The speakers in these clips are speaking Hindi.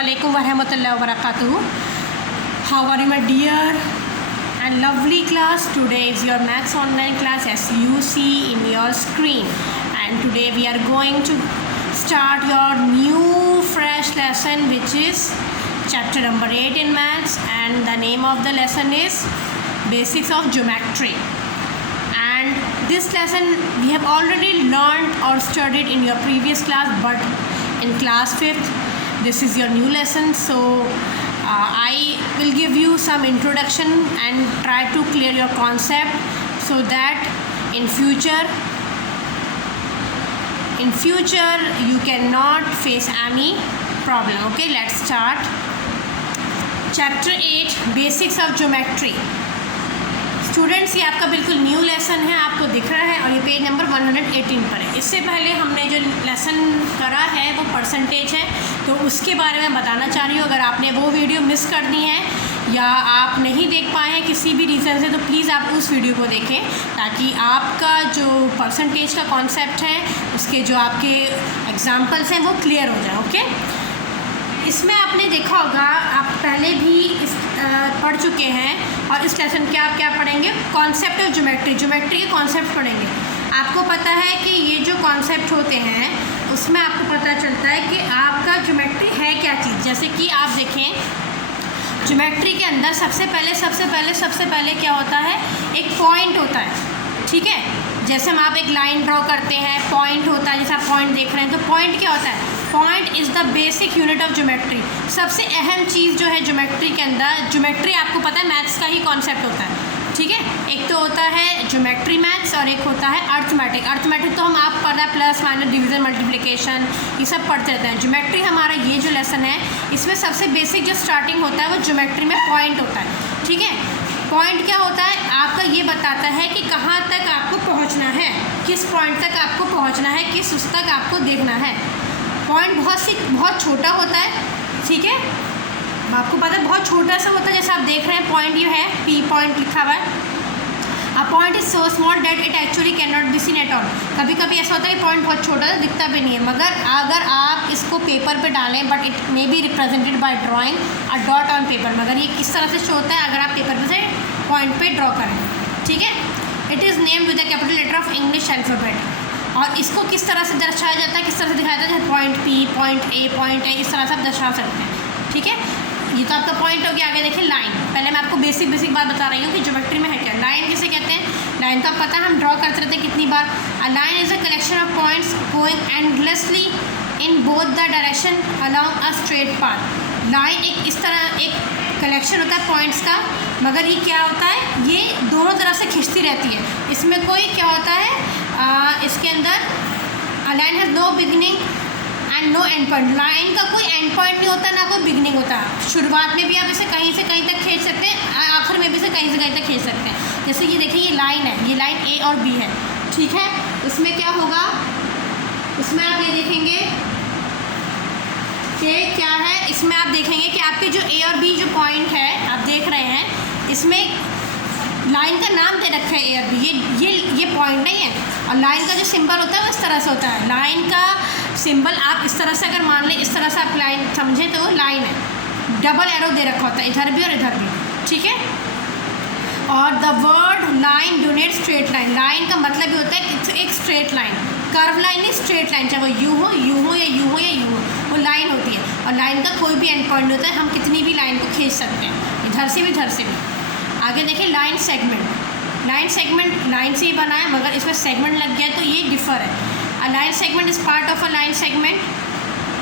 Assalamualaikum warahmatullahi wabarakatuh. How are you, my dear and lovely class? Today is your maths online class as you see in your screen, and today we are going to start your new fresh lesson, which is chapter number 8 in maths, and the name of the lesson is Basics of Geometry. And this lesson we have already learned or studied in your previous class, but in class 5th this is your new lesson. So I will give you some introduction and try to clear your concept so that in future you cannot face any problem. Okay, let's start. Chapter 8 Basics of Geometry. Students, ये आपका बिल्कुल न्यू लेसन है, आपको दिख रहा है, और ये पेज नंबर 118 पर है। इससे पहले हमने जो लेसन करा है वो परसेंटेज है, तो उसके बारे में बताना चाह रही हूँ। अगर आपने वो वीडियो मिस कर दी है या आप नहीं देख पाए हैं किसी भी रीज़न से, तो प्लीज़ आप उस वीडियो को देखें, ताकि आपका जो परसेंटेज का कॉन्सेप्ट है, उसके जो आपके एग्जाम्पल्स हैं वो क्लियर हो जाए। ओके, इसमें आपने देखा होगा, आप पहले भी इस पढ़ चुके हैं, और इस लेसन के आप क्या पढ़ेंगे? कॉन्सेप्ट ऑफ ज्योमेट्री के कॉन्सेप्ट पढ़ेंगे। आपको पता है कि ये जो कॉन्सेप्ट होते हैं उसमें आपको पता चलता है कि आपका ज्योमेट्री है क्या चीज़। जैसे कि आप देखें, ज्योमेट्री के अंदर सबसे पहले क्या होता है? एक पॉइंट होता है, ठीक है। जैसे हम आप एक लाइन ड्रॉ करते हैं, पॉइंट होता है, जैसे आप पॉइंट देख रहे हैं, तो पॉइंट क्या होता है? Point is the basic unit of geometry. सबसे अहम चीज़ जो है ज्योमेट्री के अंदर, ज्योमेट्री आपको पता है मैथ्स का ही कॉन्सेप्ट होता है, ठीक है। एक तो होता है ज्योमेट्री मैथ्स और एक होता है अर्थमेटिक। अर्थमेटिक तो हम आप पढ़ा प्लस माइनस डिवीज़न मल्टीप्लिकेशन ये सब पढ़ते रहते हैं। ज्योमेट्री हमारा ये जो लेसन है, इसमें सबसे बेसिक जो स्टार्टिंग होता है वो ज्योमेट्री में पॉइंट होता है, ठीक है। पॉइंट क्या होता है? आपका ये बताता है कि कहाँ तक आपको पहुँचना है, किस पॉइंट तक आपको पहुँचना है, किस उस तक आपको देखना है। पॉइंट बहुत छोटा होता है, ठीक है। आपको पता है बहुत छोटा सा होता है, जैसे आप देख रहे हैं पॉइंट ये है, पी पॉइंट लिखा हुआ है। A point is so small that it actually can not be seen at all. कभी कभी ऐसा होता है कि पॉइंट बहुत छोटा है, दिखता भी नहीं है, मगर अगर आप इसको पेपर पे डालें, but it may be represented by drawing a dot on paper. मगर ये किस तरह से शो होता है? अगर आप पेपर पे से पॉइंट पे ड्रॉ करें, ठीक है। It is named with the capital letter of English alphabet. और इसको किस तरह से दर्शाया जाता है, किस तरह से दिखाया जाता है? पॉइंट पी, पॉइंट ए, इस तरह से आप दर्शा सकते हैं, ठीक है। ये तो आपका पॉइंट हो गया। आगे देखिए लाइन। पहले मैं आपको बेसिक बात बता रही हूँ कि ज्योमेट्री में है क्या। लाइन किसे कहते हैं? लाइन तो आप पता है, हम ड्रॉ करते रहते हैं कितनी बार। A line is a collection of points going endlessly in both the direction along a straight path. Line एक इस तरह एक कलेक्शन होता है पॉइंट्स का, मगर ये क्या होता है? ये दोनों तरफ से खिंचती रहती है। इसमें कोई क्या होता है, इसके अंदर line has no beginning and no end point. Line का कोई एंड पॉइंट नहीं होता, ना कोई बिगिनिंग होता। शुरुआत में भी आप इसे कहीं से कहीं तक खींच सकते हैं, आखिर में भी इसे कहीं से कहीं तक खींच सकते हैं। जैसे ये देखिए, ये लाइन है, ये लाइन ए और बी है, ठीक है। इसमें क्या होगा? इसमें आप ये देखेंगे कि क्या है, इसमें आप देखेंगे कि आपके जो ए और बी जो पॉइंट है आप देख रहे हैं, इसमें लाइन का नाम दे रखा है ए और बी। ये पॉइंट नहीं है, और लाइन का जो सिंबल होता है वो इस तरह से होता है। लाइन का सिंबल आप इस तरह से अगर मान लें, इस तरह से आप लाइन समझें तो वो लाइन है। डबल एरो दे रखा होता है इधर भी और इधर भी, ठीक है। और the word line donate straight line. Line का मतलब ये होता है कि एक स्ट्रेट लाइन, कर्व लाइन नहीं, स्ट्रेट लाइन, चाहे वो यूँ हो या यूँ हो, वो लाइन होती है। और लाइन का कोई भी एंड पॉइंट नहीं होता है, हम कितनी भी लाइन को खींच सकते हैं, इधर से भी इधर से भी। आगे देखिए line segment. Line segment line से ही बना है, मगर इसमें सेगमेंट लग गया तो ये डिफर है। A line segment is part of a line segment,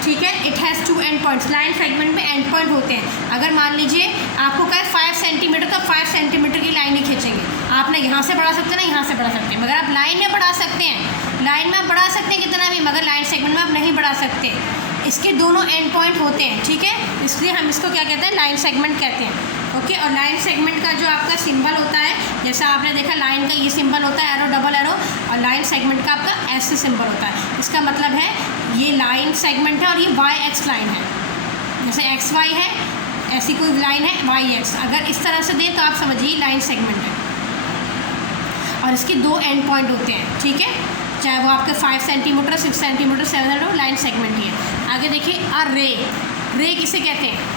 ठीक है। It has 2 and points. Line segment में एंड पॉइंट होते हैं। अगर मान लीजिए आपको कहे 5 सेंटीमीटर, तो 5 सेंटीमीटर की लाइन ही खींचेंगे। आप ना यहाँ से बढ़ा सकते हैं, ना यहाँ से बढ़ा सकते हैं, मगर आप लाइन में बढ़ा सकते हैं। लाइन में आप बढ़ा सकते हैं कितना भी, मगर लाइन सेगमेंट में आप नहीं बढ़ा सकते। इसके दोनों एंड पॉइंट होते हैं, ठीक है। इसलिए हम इसको क्या कहते हैं? लाइन सेगमेंट कहते हैं, ओके। और लाइन सेगमेंट का जो आपका सिंबल होता है, जैसा आपने देखा लाइन का ये सिंबल होता है एरो, डबल एरो, और लाइन सेगमेंट का आपका ऐसे सिंबल होता है। इसका मतलब है ये लाइन सेगमेंट है और ये वाई एक्स लाइन है। जैसे एक्स वाई है, ऐसी कोई लाइन है वाई एक्स। अगर इस तरह से दें तो आप समझिए लाइन सेगमेंट है, और इसके 2 एंड पॉइंट होते हैं, ठीक है। चाहे वो आपके 5 centimetre, 6 centimetre, 7 centimetre, line segment ही है। आगे देखिए अ रे। रे किसे कहते हैं?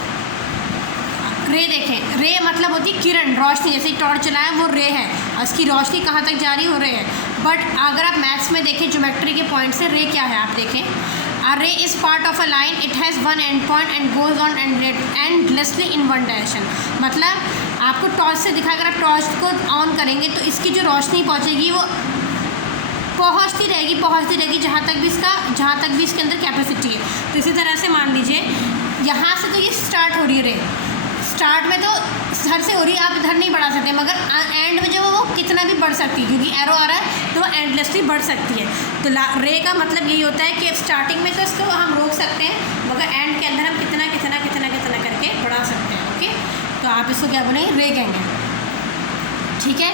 रे देखें, रे मतलब होती है किरण, रोशनी। जैसे टॉर्च चलाया वो रे है, उसकी रोशनी कहाँ तक जा रही है, वो रे है। बट अगर आप मैथ्स में देखें ज्योमेट्री के पॉइंट से, रे क्या है आप देखें, a ray is part of a line, it has one end point and goes on endlessly in one direction. मतलब आपको टॉर्च से दिखा, अगर आप टॉर्च को ऑन करेंगे तो इसकी जो रोशनी पहुँचेगी वो पहुँचती रहेगी जहाँ तक भी इसके अंदर कैपेसिटी है। तो इसी तरह से मान लीजिए यहाँ से तो ये स्टार्ट हो रही है रे, स्टार्ट में तो इधर से हो रही है, आप इधर नहीं बढ़ा सकते, मगर एंड में जो वो कितना भी बढ़ सकती है, क्योंकि एरो आ रहा है तो वो एंडलेसली बढ़ सकती है। तो रे का मतलब यही होता है कि स्टार्टिंग में तो इसको हम रोक सकते हैं, मगर एंड के अंदर हम कितना करके बढ़ा सकते हैं। ओके, तो आप इसको क्या बोलेंगे, रे कहेंगे। ठीक है,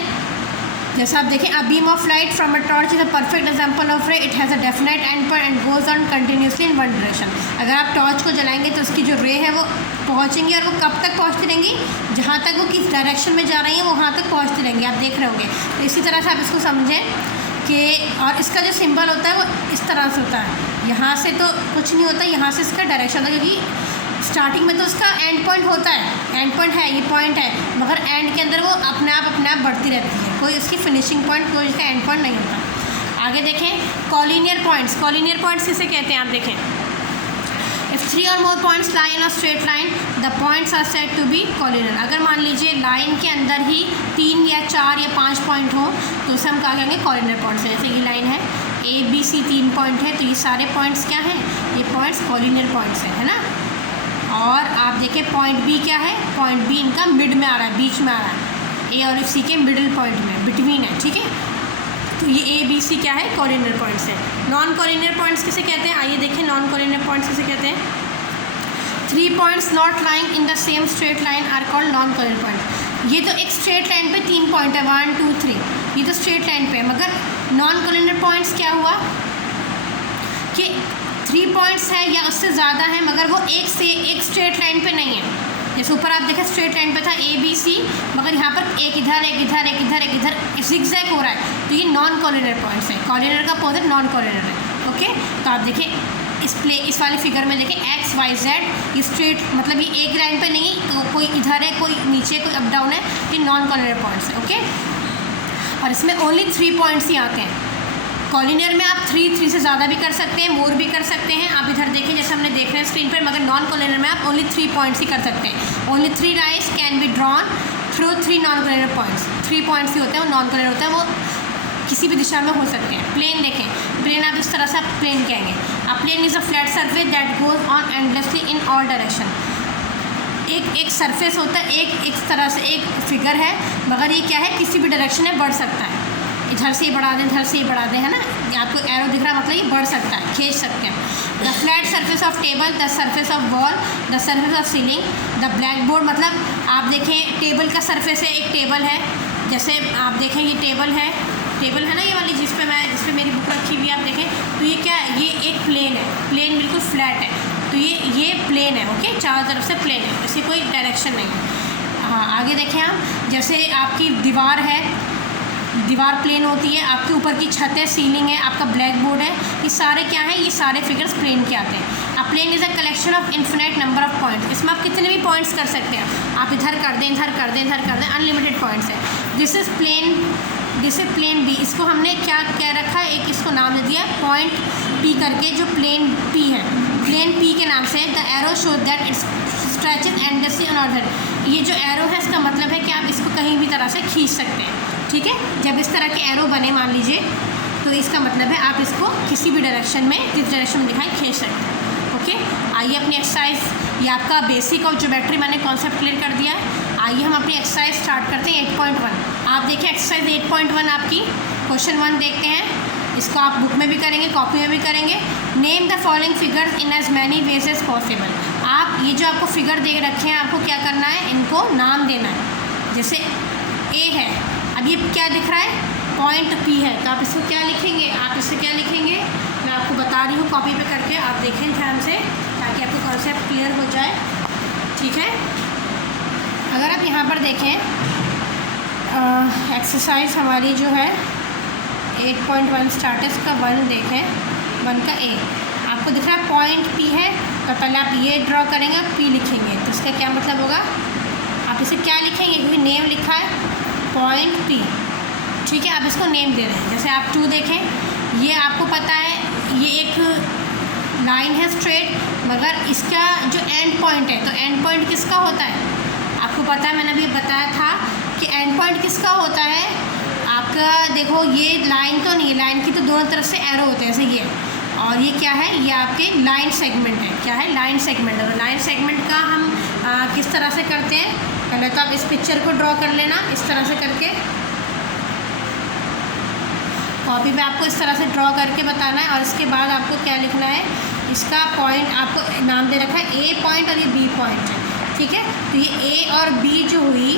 जैसा आप देखें, a beam of light from a torch is a perfect example of रे, it has a definite and point and goes on continuously in one direction. अगर आप टॉर्च को जलाएंगे तो उसकी जो रे है वो पहुंचेंगी, और वो कब तक पहुंचती रहेंगी, जहां तक वो किस डायरेक्शन में जा रही हैं वहां तक पहुंचती रहेंगी। आप देख रहे होंगे। तो इसी तरह से आप इसको समझें कि, और इसका जो सिंबल होता है वो इस तरह से होता है, यहाँ से तो कुछ नहीं होता, यहाँ से इसका डायरेक्शन होता है, क्योंकि स्टार्टिंग में तो उसका एंड पॉइंट होता है, एंड पॉइंट है, ये पॉइंट है, मगर एंड के अंदर वो अपने आप बढ़ती रहती है, कोई उसकी फिनिशिंग पॉइंट, कोई उसका एंड पॉइंट नहीं होता। आगे देखें, कॉलिनियर पॉइंट्स किसे कहते हैं आप देखें, इफ़ 3 और more points lie in a straight line the points are said to be collinear. अगर मान लीजिए लाइन के अंदर ही 3 या 4 या 5 पॉइंट हो तो उसे हम क्या कहेंगे, कॉलिनियर पॉइंट्स है। जैसे ये लाइन है ABC 3 पॉइंट है, तो ये सारे पॉइंट्स क्या हैं, ये पॉइंट्स कॉलिनियर पॉइंट्स है ना। और आप देखें पॉइंट बी क्या है, पॉइंट बी इनका मिड में आ रहा है, बीच में आ रहा है, ए और सी के मिडिल पॉइंट में, बिटवीन है। ठीक है, तो ये ABC क्या है, कॉलिनियर पॉइंट्स है। नॉन कॉलिनियर पॉइंट्स किसे कहते हैं, आइए देखें नॉन कॉलिनियर पॉइंट्स किसे कहते हैं। 3 points not lying in the same straight line are called non collinear point. ये तो एक स्ट्रेट लाइन पे 3 पॉइंट है, 1 2 3, ये तो स्ट्रेट लाइन पे है, मगर नॉन कॉलिनियर पॉइंट्स क्या हुआ कि 3 पॉइंट्स है या उससे ज़्यादा है, मगर वो एक स्ट्रेट लाइन पे नहीं है। जैसे ऊपर आप देखें स्ट्रेट लाइन पे था ABC, मगर यहाँ पर एक इधर ज़िगज़ैग हो रहा है, तो ये नॉन कॉलिनियर पॉइंट्स है। कॉलिनियर का अपोजिट नॉन कॉलिनियर है। ओके, तो आप देखें इस वाले फिगर में देखें XYZ, ये स्ट्रेट मतलब ये एक लाइन पे नहीं, तो कोई इधर है, कोई नीचे, कोई अप डाउन है, ये नॉन कॉलिनियर पॉइंट्स है। ओके, और इसमें ओनली 3 पॉइंट्स ही आते हैं। कॉलिनियर में आप 3 से ज़्यादा भी कर सकते हैं, मोर भी कर सकते हैं। आप इधर देखें जैसे हमने देख रहे हैं स्क्रीन पर, मगर नॉन कॉलिनियर में आप ओनली 3 पॉइंट्स ही कर सकते हैं। Only 3 lines can be drawn through 3 non collinear points. 3 points ही होते हैं, वो नॉन कॉलिनियर होता है, वो किसी भी दिशा में हो सकते हैं। प्लेन देखें, प्लेन आप इस तरह से आप प्लेन कहेंगे। A plane is a flat surface that goes on endlessly in all direction. एक सरफेस होता है, एक तरह से एक फिगर है, मगर ये क्या है, किसी भी डायरेक्शन में बढ़ सकता है। इधर से बढ़ा दें, इधर से बढ़ा दें, है ना, आपको एरो दिख रहा है, मतलब ये बढ़ सकता है, खींच सकते हैं। The flat surface of table, the surface of wall, the surface of ceiling, the black board. मतलब आप देखें टेबल का सरफेस है, एक टेबल है, जैसे आप देखें ये टेबल है ना, ये वाली जिस पे मेरी बुक रखी हुई है, आप देखें तो ये क्या है, ये एक प्लेन है, प्लेन बिल्कुल फ्लैट है, तो ये प्लेन है। ओके, चारों तरफ से प्लेन है, इससे कोई डायरेक्शन नहीं है। हाँ, आगे देखें आप, जैसे आपकी दीवार है, दीवार प्लेन होती है, आपके ऊपर की छत है, सीलिंग है, आपका ब्लैक बोर्ड है, ये सारे क्या हैं, ये सारे फिगर्स प्लेन के आते हैं। A plane is a collection of infinite number of points. इसमें आप कितने भी पॉइंट्स कर सकते हैं, आप इधर कर दें, अनलिमिटेड पॉइंट्स है। This is plane B. इसको हमने क्या कह रखा है, एक इसको नाम दे दिया है पॉइंट P करके, जो प्लेन P है, प्लेन P के नाम से। The arrow show that it's stretches endlessly on order. ये जो एरो है इसका मतलब है कि आप इसको कहीं भी तरह से खींच सकते हैं। ठीक है, जब इस तरह के एरो बने मान लीजिए, तो इसका मतलब है आप इसको किसी भी डायरेक्शन में, जिस डायरेक्शन में दिखाएं, खींच सकते हैं। ओके, आइए अपनी एक्सरसाइज, ये आपका बेसिक ऑफ ज्योमेट्री मैंने कॉन्सेप्ट क्लियर कर दिया है। आइए हम अपनी एक्सरसाइज स्टार्ट करते हैं 8.1। आप देखिए एक्सरसाइज 8.1 आपकी क्वेश्चन 1 देखते हैं। इसको आप बुक में भी करेंगे, कॉपी में भी करेंगे। Name the following figures in as many ways as possible. आप ये जो आपको फिगर दे रखे हैं, आपको क्या करना है, इनको नाम देना है। जैसे ए है, अब ये क्या दिख रहा है, पॉइंट P है, तो आप इसको क्या लिखेंगे, मैं आपको बता रही हूँ कॉपी पे करके, आप देखें ध्यान से, ताकि आपको कॉन्सेप्ट क्लियर हो जाए। ठीक है, अगर आप यहाँ पर देखें एक्सरसाइज हमारी जो है 8.1 स्टार्ट है, इसका 1 देखें, 1 का A आपको दिख रहा है, पॉइंट P है, तो पहले आप ये ड्रॉ करेंगे और पी लिखेंगे, तो इसका क्या मतलब होगा, आप इसे क्या लिखेंगे, क्योंकि नेम लिखा है पॉइंट पी, ठीक है। आप इसको नेम दे रहे हैं। जैसे आप 2 देखें, ये आपको पता है ये एक लाइन है स्ट्रेट, मगर इसका जो एंड पॉइंट है, तो एंड पॉइंट किसका होता है, आपको पता है, मैंने अभी बताया था कि एंड पॉइंट किसका होता है आपका। देखो ये लाइन तो नहीं है, लाइन की तो दोनों तरफ से एरो होते हैं, जैसे ये, और ये क्या है, ये आपके लाइन सेगमेंट है। क्या है, लाइन सेगमेंट है। तो लाइन सेगमेंट का हम किस तरह से करते हैं, पहले तो आप इस पिक्चर को ड्रॉ कर लेना इस तरह से करके, कॉपी पे आपको इस तरह से ड्रॉ करके बताना है। और इसके बाद आपको क्या लिखना है, इसका पॉइंट आपको नाम दे रखा है ए पॉइंट और ये बी पॉइंट है, ठीक है। तो ये ए और बी जो हुई,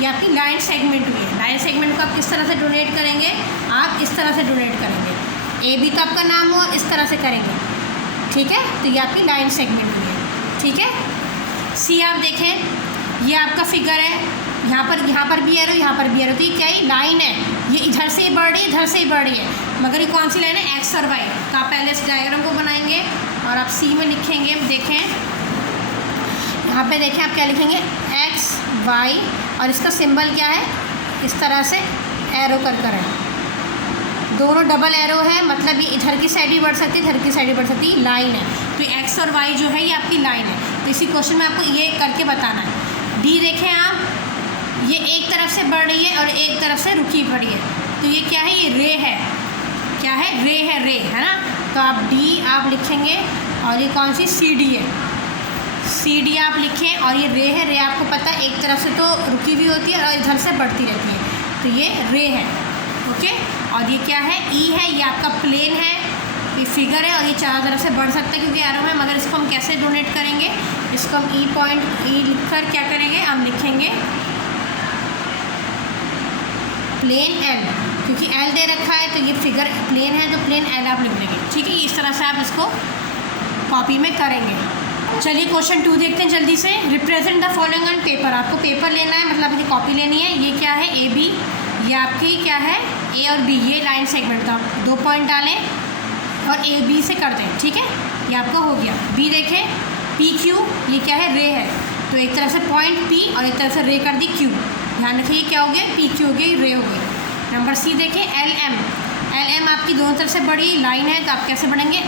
ये आपकी लाइन सेगमेंट हुई है। लाइन सेगमेंट को आप किस तरह से डोनेट करेंगे, आप इस तरह से डोनेट करेंगे, ए बी तो आपका नाम हो, इस तरह से करेंगे, ठीक है। तो ये आपकी लाइन सेगमेंट हुई है, ठीक है। सी आप देखें, ये आपका फिगर है, यहाँ पर भी एरो, यहाँ पर भी एरो, तो ये क्या है, लाइन है, ये इधर से ही बढ़ रही है, इधर से ही बढ़ रही है, मगर ये कौन सी लाइन है, एक्स और वाई। तो आप पहले इस डायग्राम को बनाएंगे और आप सी में लिखेंगे। देखें यहाँ पे, देखें आप क्या लिखेंगे, एक्स वाई, और इसका सिंबल क्या है, इस तरह से एरो कर है, दोनों डबल एरो है, मतलब ये इधर की साइड भी बढ़ सकती है, इधर की साइड भी बढ़ सकती है, लाइन है। तो एक्स और वाई जो है ये आपकी लाइन है। तो इसी क्वेश्चन में आपको ये करके बताना है। डी देखें आप, ये एक तरफ से बढ़ रही है और एक तरफ से रुकी पड़ी है, तो ये क्या है, ये रे है, क्या है, रे है ना। तो आप डी आप लिखेंगे, और ये कौन सी, सी डी है, सी डी आप लिखें, और ये रे है, रे आपको पता है एक तरफ से तो रुकी हुई होती है और इधर से बढ़ती रहती है, तो ये रे है, ओके। और ये क्या है, ई है, ये आपका प्लेन है, ये फिगर है, और ये चारों तरफ से बढ़ सकता है क्योंकि एरो है, मगर इसको हम कैसे डोनेट करेंगे, इसको हम ई पॉइंट, ई लिखकर क्या करेंगे, हम लिखेंगे प्लेन एल, क्योंकि एल दे रखा है, तो ये फिगर प्लेन है, तो प्लेन एल आप लिख देंगे, ठीक है। इस तरह से आप इसको कॉपी में करेंगे। चलिए क्वेश्चन 2 देखते हैं जल्दी से। Represent the following on paper, आपको पेपर लेना है, मतलब अपनी कॉपी लेनी है। ये क्या है, ए बी, ये आपकी क्या है, ए और बी, ये लाइन सेगमेंट, तो आप 2 पॉइंट डालें और ए बी से कर दें, ठीक है, ये आपका हो गया। बी देखें, पी क्यू, ये क्या है, रे है, तो एक तरफ से पॉइंट पी और एक तरफ से रे कर दी क्यू, ध्यान रखिए क्या हो गया, पी क्यू हो गई, रे हो गई। नंबर सी देखें, एल एम, एल एम आपकी दोनों तरफ से बड़ी लाइन है, तो आप कैसे बढ़ेंगे,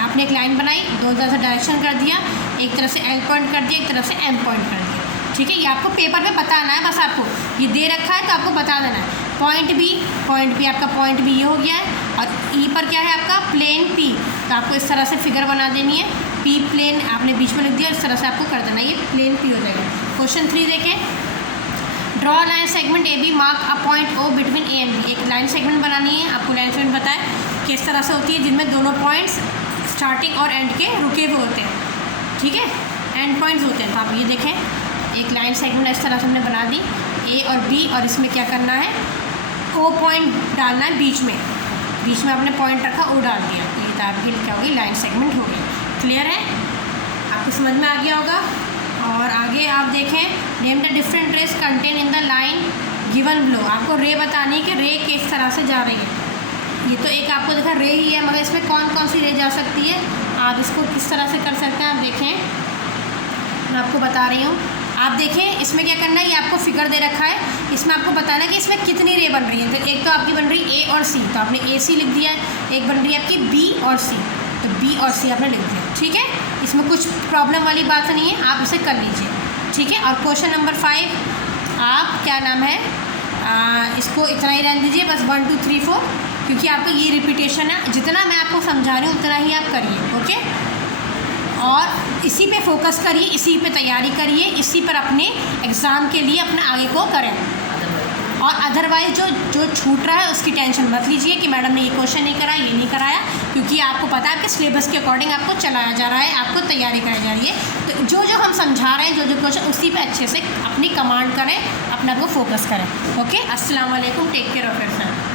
आपने एक लाइन बनाई, दोनों तरफ से डायरेक्शन कर दिया, एक तरफ से एल पॉइंट कर दिया, एक तरफ से एम पॉइंट कर दिया, ठीक है। ये आपको पेपर में बताना है, बस आपको ये दे रखा है तो आपको बता देना है। पॉइंट बी आपका पॉइंट बी ये हो गया है, और ई पर क्या है आपका प्लेन पी, तो आपको इस तरह से फिगर बना देनी है, पी प्लेन आपने बीच में लिख दिया, इस तरह से आपको कर देना है, ये प्लेन पी हो जाएगा। क्वेश्चन 3 देखें, draw line segment A B, mark a point O between A and B. एक लाइन सेगमेंट बनानी है, आपको लाइन सेगमेंट पता है किस तरह से होती है, जिनमें दोनों पॉइंट्स स्टार्टिंग और एंड के रुके हुए होते हैं, ठीक है, एंड पॉइंट्स होते हैं। तो आप ये देखें, एक लाइन सेगमेंट इस तरह से हमने बना दी, ए और बी, और इसमें क्या करना है, ओ पॉइंट डालना है बीच में आपने पॉइंट रखा, ओ डाल दिया, तो ये तो आपकी क्या होगी, लाइन सेगमेंट हो गई। क्लियर है, आपको समझ में आ गया होगा। और आगे आप देखें, name the different rays contain in the line given below, आपको रे बतानी है कि रे किस तरह से जा रही है। ये तो एक आपको देखा रे ही है, मगर इसमें कौन कौन सी रे जा सकती है, आप इसको किस तरह से कर सकते हैं, आप देखें, मैं आपको बता रही हूँ। आप देखें इसमें क्या करना है, ये आपको फिगर दे रखा है, इसमें आपको बताना है कि इसमें कितनी रे बन रही है। तो एक तो आपकी बन रही है ए और सी, तो आपने ए सी लिख दिया है, एक बन रही है आपकी बी और सी, तो बी और सी आपने लिख दिया, ठीक है। इसमें कुछ प्रॉब्लम वाली बात नहीं है, आप इसे कर लीजिए, ठीक है। और क्वेश्चन नंबर 5, आप क्या नाम है, इसको इतना ही रहने दीजिए, बस 1 2 3 4, क्योंकि आपका ये रिपीटेशन है, जितना मैं आपको समझा रही हूँ उतना ही आप करिए, ओके। और इसी पे फोकस करिए, इसी पे तैयारी करिए, इसी पर अपने एग्ज़ाम के लिए अपने आगे को करें। और अदरवाइज़ जो छूट रहा है उसकी टेंशन मत लीजिए कि मैडम ने ये क्वेश्चन नहीं कराया, ये नहीं कराया, क्योंकि आपको पता है आपके सिलेबस के अकॉर्डिंग आपको चलाया जा रहा है, आपको तैयारी कराई जा रही है। तो जो हम समझा रहे हैं, जो क्वेश्चन, उसी पे अच्छे से अपनी कमांड करें, अपने आप को फोकस करें, ओके। अस्सलाम वालेकुम, टेक केयर ऑफ योरसेल्फ।